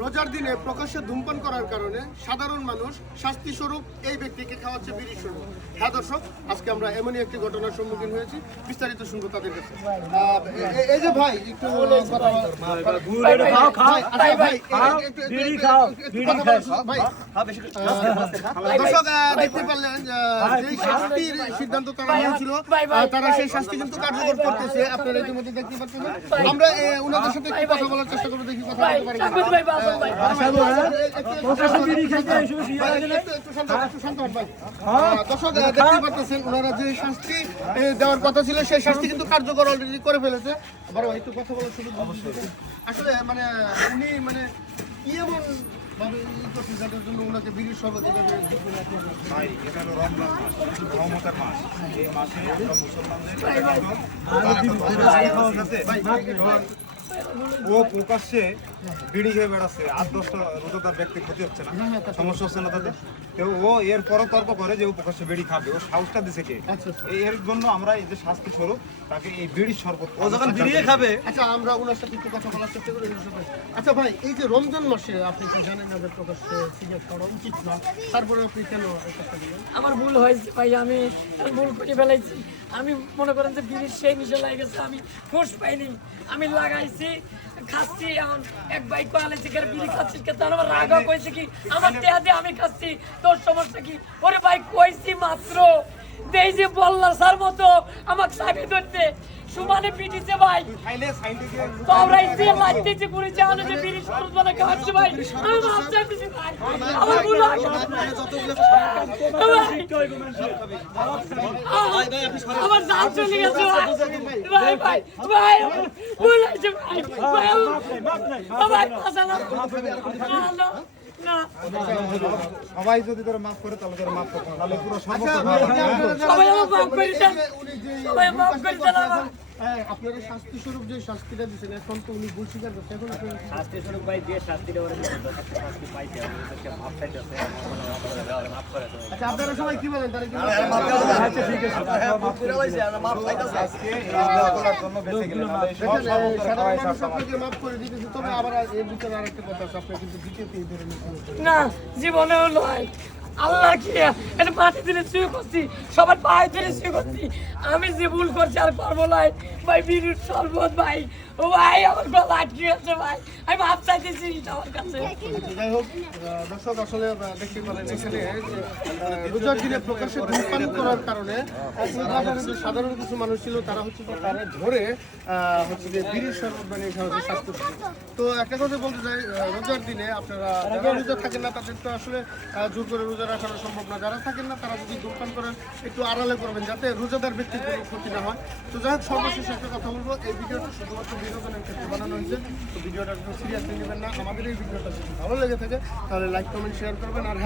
রোজার দিনে প্রকাশ্যে ধূমপান করার কারণে সাধারণ মানুষ শাস্তি স্বরূপ এই ব্যক্তিকে খাওয়াচ্ছে বিড়ি স্বরূপ। হ্যাঁ দর্শক, আজকে আমরা এমনই একটি ঘটনার সম্মুখীন হয়েছি, বিস্তারিত শুনবো তাদের কাছে। এই যে ভাই একটু দর্শক দেখতে পারলেন যে শাস্তির সিদ্ধান্ত তারা নিয়েছিল, তারা সেই শাস্তি কিন্তু কার্যকর করতেছে। আপনারা ইতিমধ্যে দেখতে পাচ্ছেন। আমরা ওনাদের সাথে একটু কথা বলার চেষ্টা করবো, দেখি কথা বলতে পারি। দর্শক দেখতে পাচ্ছেন ওনারা যে শাস্তি দেওয়ার কথা ছিল সেই শাস্তি কিন্তু কার্যকর অলরেডি করে ফেলেছে। বড় একটু কথা বলার সুযোগ আসলে মানে উনি মানে কি এমন ভাবে ই করছে যাদের জন্য ওনাকে বিড়ির শরবত ভাই এটা হলো রমজান মাস, রহমতের মাস। এই মাসে আমরা মুসলমানদের ও প্রকাশ্যে বিড়ি খেয়ে বেড়াচ্ছে, 8-10টা রোজাদার ব্যক্তির ক্ষতি হচ্ছে না, সমস্যা হচ্ছে না তাদের। তো ও এর পরও তর্ক করে যে ও প্রকাশ্যে বিড়ি খাবে, ও সাহসটা দিছে কে? এর জন্য আমরা এই যে শাস্তি স্বরূপ তাকে এই বিড়ির শরবত, ও যখন বিড়ি খাবে। আচ্ছা, আমরা ওনার সাথে একটু কথা বলার চেষ্টা করি। আচ্ছা ভাই, এই যে রমজান মাসে আপনি কি জানেন না যে প্রকাশ্যে সিগারেট খাওয়া উচিত না, তারপরে আপনি কেন চেষ্টা করলেন? আমার ভুল হয়েছে ভাই, আমি ভুল করে ফেলাইছি। আমি মনে করেন যে বিড়ির সেই নিশা লাগে গেছে, আমি ফুস পাইনি, আমি লাগাইছি খাচ্ছি। এখন এক বাইক আলাইছি বিড়ি খাচ্ছি, তার আমার রাগা কইছে কি আমার দেয়া দিয়ে আমি খাচ্ছি, তোর সমস্যা কি? ওরে ভাই কইছি মাত্র দেই যে বললা স্যার মতো আমাকে চাবি ধরতে সুমানে পিটিছে ভাই। তো আমরা এই যে লাগতেছি পুরি জানো যে বিড়ি শরবত বানা খাচ্ছি ভাই, আমি মাফ চাইতেছি ভাই, আমার ভুল হয়ে আমার জান চলে গেছে ভাই। ভাই ভাই ভুল হয়েছে ভাই, ভাই আমার পাশা না না। সবাই যদি তোরা মাফ করে তাহলে তোরা মাফ করতে, তাহলে পুরো সবাই আমার মাফ করে দেন, সবাই মাফ করে দেন আমার। আপনারা শাস্তি স্বরূপ যে শাস্তিটা দিচ্ছেন, এখন তো উনি ভুল স্বীকার করছে, এখন শাস্তি স্বরূপ ভাই দিয়ে শাস্তিটা ওরা শাস্তি পাইছে, ওদেরকে মাফ চাইতেছে, মাফ করে দেবে। আচ্ছা, আপনারা সবাই কি বলেন? তারা কি আজকে এই করার জন্য বেঁচে গেলেন, নাহলে এই সব সাধারণ মানুষ আপনাকে মাফ করে দিতেছে। তবে আবার এর ভিতরে আরেকটা কথা আছে, আপনার কিন্তু দ্বিতীয়তে এই ধরনের না জীবনেও নয়। আল্লাহ কি এটা মাটি দিলে শুয়ে করছি, সবার পায়ে ধরে শুয়ে করছি। আমি যে ভুল করছি আর পারবো নাই ভাই, বিরুদ্ধ শরবত ভাই, ও ভাই আমার গলা আটকে গেছে ভাই, আমি মাপ চাইতেছি আমার কাছে। যাই হোক দর্শক, আসলে দেখতে পেলেন এখানে রোজার দিনে প্রকাশ্যে ধূমপান করার কারণে সাধারণ কিছু মানুষ ছিল, তারা হচ্ছে তারা ধরে হচ্ছে যে বিড়ির শরবত বানিয়ে খাওয়া হচ্ছে স্বাস্থ্য। তো একটা কথা বলতে চাই, রোজার দিনে আপনারা যারা রোজা থাকেন না তাদের তো আসলে জোর করে রোজা রাখানো সম্ভব না। যারা থাকেন না তারা যদি ধূমপান করেন একটু আড়ালে করবেন, যাতে রোজাদার ব্যক্তির কোনো ক্ষতি না হয়। তো যাই হোক, সর্বশেষ একটা কথা বলবো, এই ভিডিওটা শুধুমাত্র বিনোদনের ক্ষেত্রে বানানো হয়েছে। তো ভিডিওটা সিরিয়াসলি নেবেন না। আমাদের এই ভিডিওটা যদি ভালো লেগে থাকে তাহলে লাইক, কমেন্ট, শেয়ার করবেন। আর হ্যাঁ,